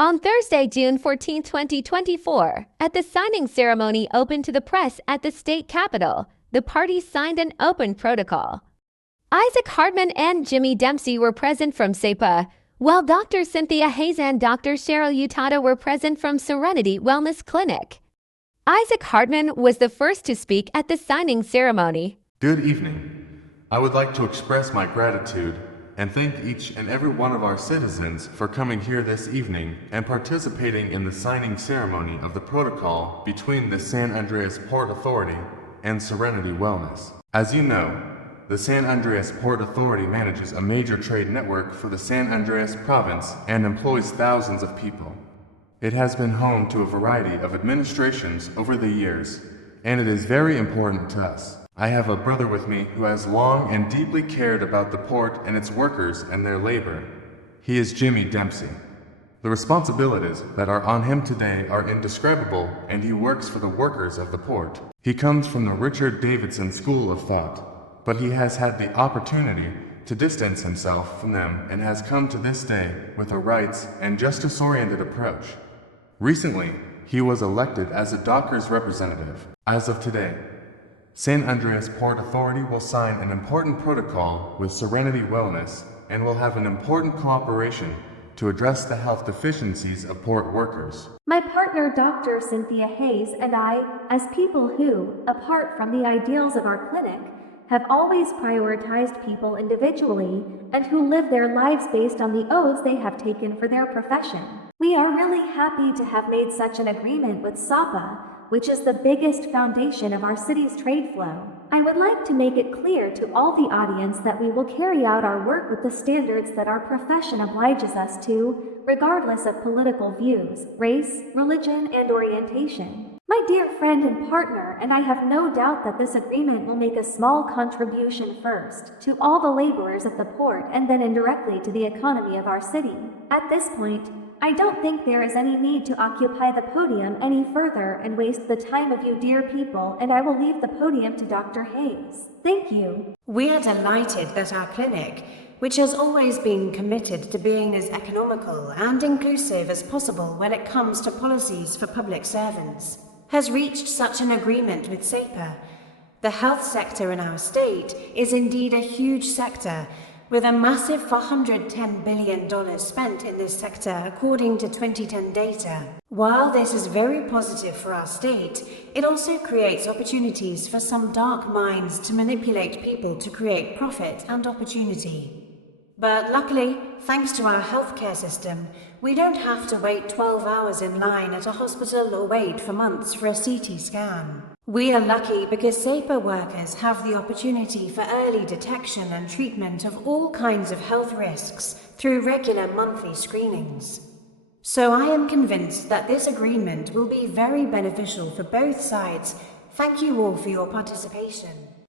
On Thursday, June 14, 2024, at the signing ceremony open to the press at the state capitol, the parties signed an open protocol. Isaac Hartman and Jimmy Dempsey were present from SAPA, while Dr. Cynthia Hayes and Dr. Cheryl Utada were present from Serenity Wellness Clinic. Isaac Hartman was the first to speak at the signing ceremony. Good evening. I would like to express my gratitude and thank each and every one of our citizens for coming here this evening and participating in the signing ceremony of the protocol between the San Andreas Port Authority and Serenity Wellness. As you know, the San Andreas Port Authority manages a major trade network for the San Andreas province and employs thousands of people. It has been home to a variety of administrations over the years, and it is very important to us. I have a brother with me who has long and deeply cared about the port and its workers and their labor. He is Jimmy Dempsey. The responsibilities that are on him today are indescribable, and he works for the workers of the port. He comes from the Richard Davidson School of Thought, but he has had the opportunity to distance himself from them and has come to this day with a rights and justice-oriented approach. Recently, he was elected as a Dockers representative. As of today, San Andreas Port Authority will sign an important protocol with Serenity Wellness and will have an important cooperation to address the health deficiencies of port workers. My partner, Dr. Cynthia Hayes, and I, as people who, apart from the ideals of our clinic, have always prioritized people individually and who live their lives based on the oaths they have taken for their profession. We are really happy to have made such an agreement with SAPA, which is the biggest foundation of our city's trade flow. I would like to make it clear to all the audience that we will carry out our work with the standards that our profession obliges us to, regardless of political views, race, religion, and orientation. My dear friend and partner and I have no doubt that this agreement will make a small contribution first to all the laborers at the port and then indirectly to the economy of our city. At this point, I don't think there is any need to occupy the podium any further and waste the time of you dear people, and I will leave the podium to Dr. Hayes. Thank you. We are delighted that our clinic, which has always been committed to being as economical and inclusive as possible when it comes to policies for public servants, has reached such an agreement with SAPA. The health sector in our state is indeed a huge sector, with a massive $410 billion spent in this sector according to 2010 data. While this is very positive for our state, it also creates opportunities for some dark minds to manipulate people to create profit and opportunity. But luckily, thanks to our healthcare system, we don't have to wait 12 hours in line at a hospital or wait for months for a CT scan. We are lucky because SAPA workers have the opportunity for early detection and treatment of all kinds of health risks through regular monthly screenings. So I am convinced that this agreement will be very beneficial for both sides. Thank you all for your participation.